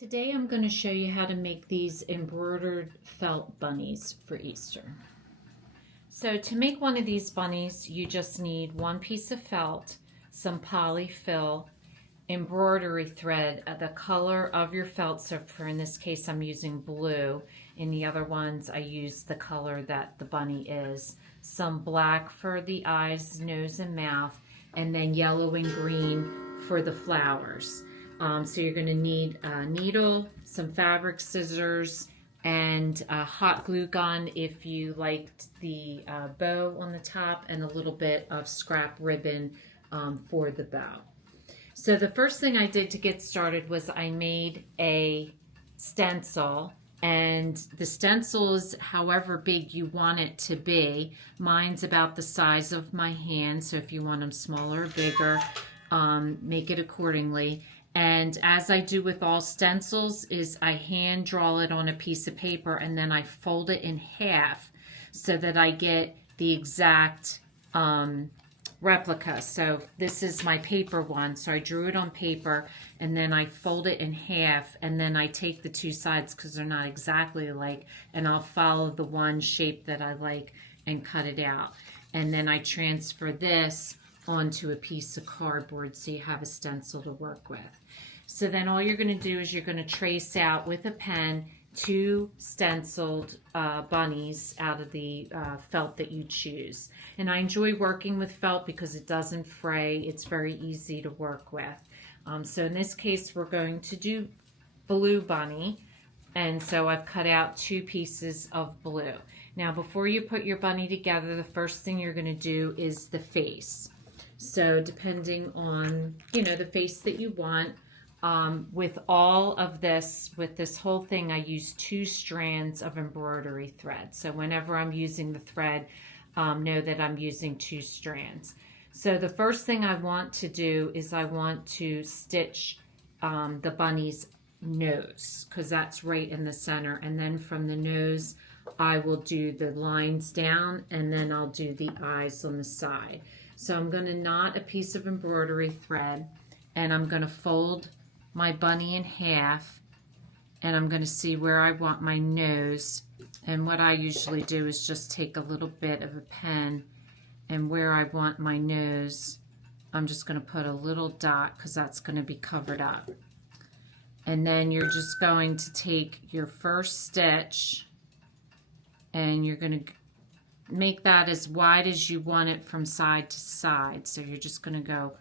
Today I'm going to show you how to make these embroidered felt bunnies for Easter. So to make one of these bunnies, you just need one piece of felt, some polyfill, embroidery thread, the color of your felt. So for in this case, I'm using blue. In the other ones, I use the color that the bunny is. Some black for the eyes, nose, and mouth, and then yellow and green for the flowers. So you're going to need a needle, some fabric scissors, and a hot glue gun if you liked the bow on the top, and a little bit of scrap ribbon for the bow. So the first thing I did to get started was I made a stencil, and the stencil is however big you want it to be. Mine's about the size of my hand, so if you want them smaller or bigger, make it accordingly. And as I do with all stencils is I hand draw it on a piece of paper, and then I fold it in half so that I get the exact replica. So this is my paper one. So I drew it on paper, and then I fold it in half, and then I take the two sides because they're not exactly alike, and I'll follow the one shape that I like and cut it out. And then I transfer this onto a piece of cardboard so you have a stencil to work with. So then all you're going to do is you're going to trace out with a pen two stenciled bunnies out of the felt that you choose. And I enjoy working with felt because it doesn't fray. It's very easy to work with. So in this case, we're going to do blue bunny. And so I've cut out two pieces of blue. Now, before you put your bunny together, the first thing you're going to do is the face. So depending on, the face that you want, with all of this, with this whole thing, I use 2 strands of embroidery thread. So whenever I'm using the thread, know that I'm using 2 strands. So the first thing I want to do is I want to stitch the bunny's nose, because that's right in the center. And then from the nose, I will do the lines down, and then I'll do the eyes on the side. So I'm going to knot a piece of embroidery thread, and I'm going to fold my bunny in half, and I'm going to see where I want my nose. And what I usually do is just take a little bit of a pen, and where I want my nose, I'm just going to put a little dot because that's going to be covered up. And then you're just going to take your first stitch, and you're going to make that as wide as you want it from side to side. So you're just going to go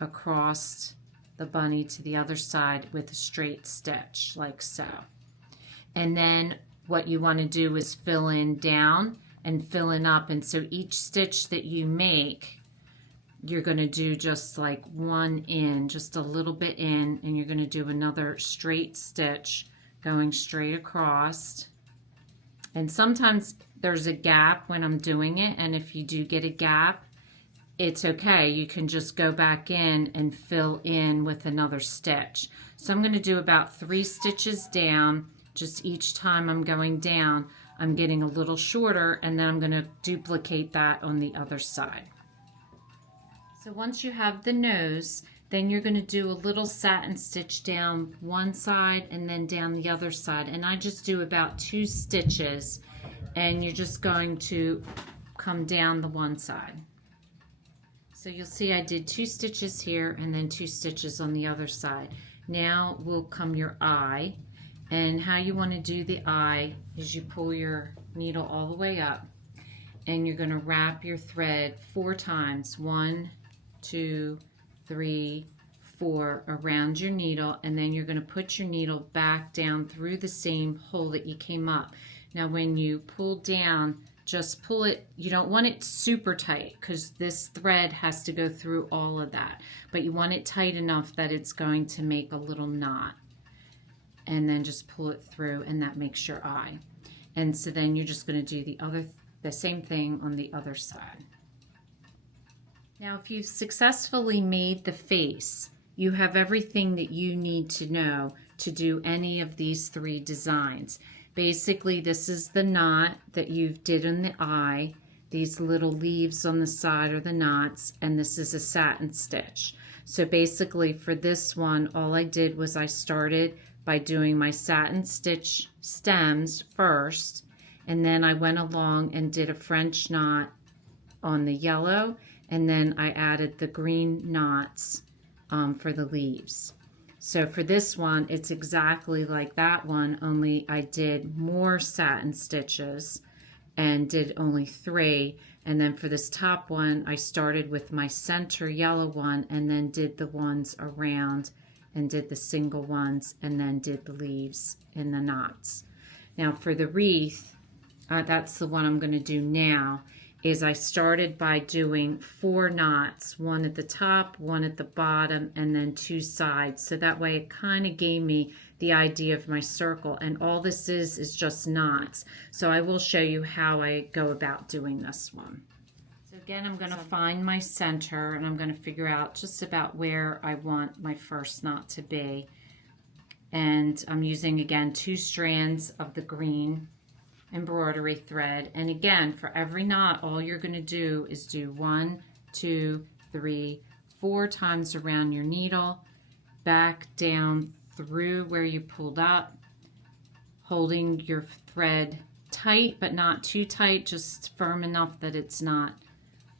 across the bunny to the other side with a straight stitch like so. And then what you want to do is fill in down and fill in up. And so each stitch that you make, you're going to do just like one in, just a little bit in, and you're going to do another straight stitch going straight across. And sometimes there's a gap when I'm doing it, and if you do get a gap, it's okay. You can just go back in and fill in with another stitch. So I'm going to do about 3 stitches down. Just each time I'm going down, I'm getting a little shorter, and then I'm going to duplicate that on the other side. So once you have the nose, then you're going to do a little satin stitch down one side and then down the other side. And I just do about 2 stitches, and you're just going to come down the one side. So you'll see I did 2 stitches here and then 2 stitches on the other side. Now will come your eye. And how you want to do the eye is you pull your needle all the way up, and you're going to wrap your thread 4 times. 1, 2, 3, 4 around your needle, and then you're going to put your needle back down through the same hole that you came up. Now when you pull down, just pull it, you don't want it super tight because this thread has to go through all of that, but you want it tight enough that it's going to make a little knot. And then just pull it through, and that makes your eye. And so then you're just going to do the same thing on the other side. Now, if you've successfully made the face, you have everything that you need to know to do any of these 3 designs. Basically, this is the knot that you did in the eye. These little leaves on the side are the knots, and this is a satin stitch. So basically for this one, all I did was I started by doing my satin stitch stems first, and then I went along and did a French knot on the yellow, and then I added the green knots for the leaves. So for this one, it's exactly like that one, only I did more satin stitches and did only 3. And then for this top one, I started with my center yellow one and then did the ones around and did the single ones and then did the leaves in the knots. Now for the wreath, that's the one I'm going to do now, is I started by doing 4 knots, 1 at the top, 1 at the bottom, and then 2 sides. So that way it kind of gave me the idea of my circle, and all this is just knots. So I will show you how I go about doing this one. So again, I'm going to find my center, and I'm going to figure out just about where I want my first knot to be. And I'm using, again, 2 strands of the green embroidery thread, and again, for every knot, all you're going to do is do 1, 2, 3, 4 times around your needle, back down through where you pulled up, holding your thread tight but not too tight, just firm enough that it's not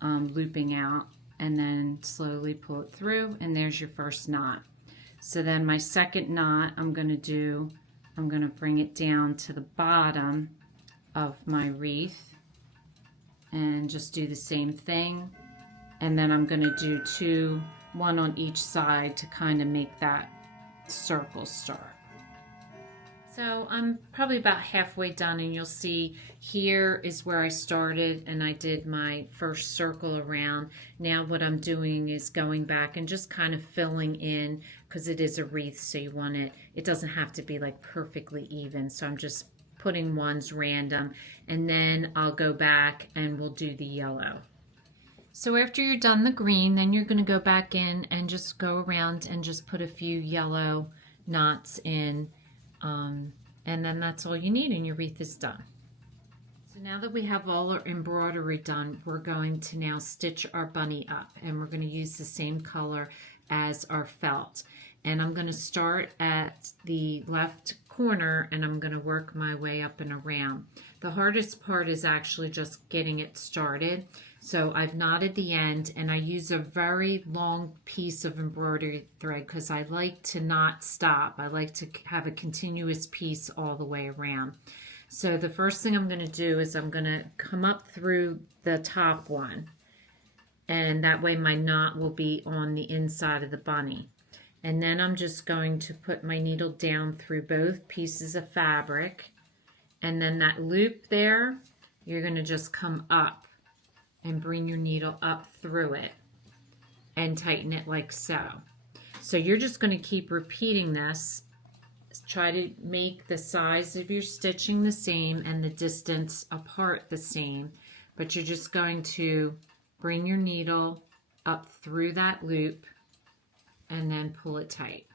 looping out, and then slowly pull it through, and there's your first knot. So then my second knot I'm going to bring it down to the bottom of my wreath and just do the same thing, and then I'm going to do 2, 1 on each side to kind of make that circle start. So I'm probably about halfway done, and you'll see here is where I started and I did my first circle around. Now what I'm doing is going back and just kind of filling in, because it is a wreath, so you want it doesn't have to be like perfectly even, so I'm just putting ones random, and then I'll go back and we'll do the yellow. So after you're done the green, then you're going to go back in and just go around and just put a few yellow knots in, and then that's all you need and your wreath is done. So now that we have all our embroidery done, we're going to now stitch our bunny up, and we're going to use the same color as our felt. And I'm going to start at the left corner and I'm going to work my way up and around. The hardest part is actually just getting it started. So I've knotted the end, and I use a very long piece of embroidery thread because I like to not stop. I like to have a continuous piece all the way around. So the first thing I'm going to do is I'm going to come up through the top one, and that way my knot will be on the inside of the bunny. And then I'm just going to put my needle down through both pieces of fabric, and then that loop there, you're going to just come up and bring your needle up through it and tighten it like so. So you're just going to keep repeating this. Try to make the size of your stitching the same and the distance apart the same, but you're just going to bring your needle up through that loop and then pull it tight.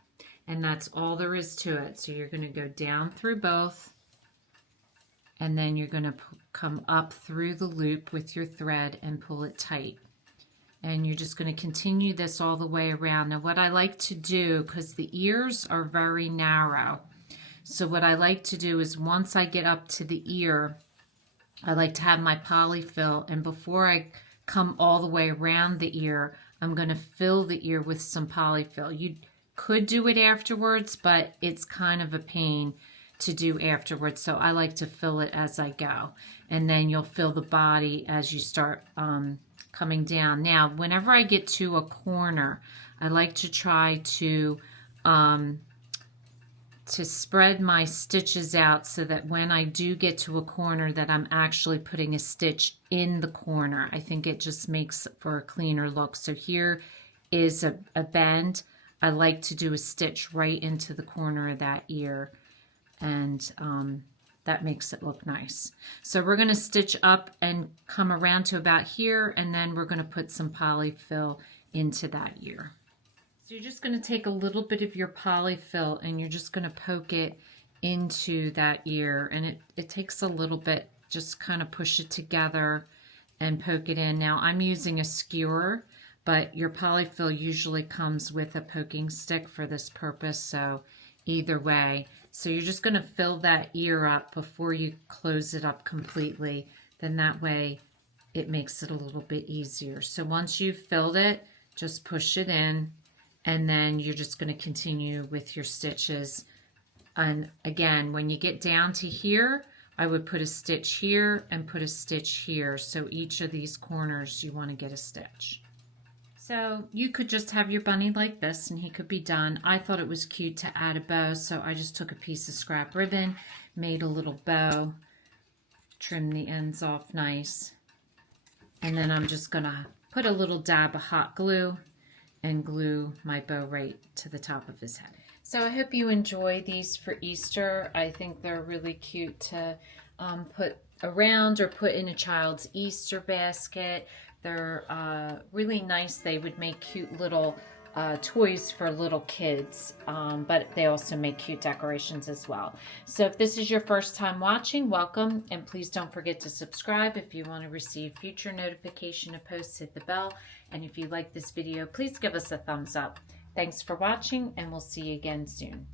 And that's all there is to it. So you're going to go down through both, and then you're going to come up through the loop with your thread and pull it tight. And you're just going to continue this all the way around. Now what I like to do, because the ears are very narrow, so what I like to do is once I get up to the ear, I like to have my polyfill, and before I come all the way around the ear, I'm going to fill the ear with some polyfill. You could do it afterwards, but it's kind of a pain to do afterwards, so I like to fill it as I go. And then you'll fill the body as you start coming down. Now, whenever I get to a corner, I like to try to spread my stitches out so that when I do get to a corner that I'm actually putting a stitch in the corner. I think it just makes for a cleaner look. So here is a bend. I like to do a stitch right into the corner of that ear, and that makes it look nice. So we're going to stitch up and come around to about here, and then we're going to put some polyfill into that ear. So you're just going to take a little bit of your polyfill and you're just going to poke it into that ear, and it takes a little bit. Just kind of push it together and poke it in. Now I'm using a skewer, but your polyfill usually comes with a poking stick for this purpose, so either way. So you're just going to fill that ear up before you close it up completely. Then that way it makes it a little bit easier. So once you've filled it, just push it in, and then you're just going to continue with your stitches. And again, when you get down to here, I would put a stitch here and put a stitch here. So each of these corners you want to get a stitch. So you could just have your bunny like this and he could be done. I thought it was cute to add a bow, so I just took a piece of scrap ribbon, made a little bow, trimmed the ends off nice. And then I'm just gonna put a little dab of hot glue and glue my bow right to the top of his head. So I hope you enjoy these for Easter. I think they're really cute to put around or put in a child's Easter basket. They're really nice. They would make cute little toys for little kids, but they also make cute decorations as well. So if this is your first time watching, welcome, and please don't forget to subscribe. If you want to receive future notification of posts, hit the bell, and if you like this video, please give us a thumbs up. Thanks for watching, and we'll see you again soon.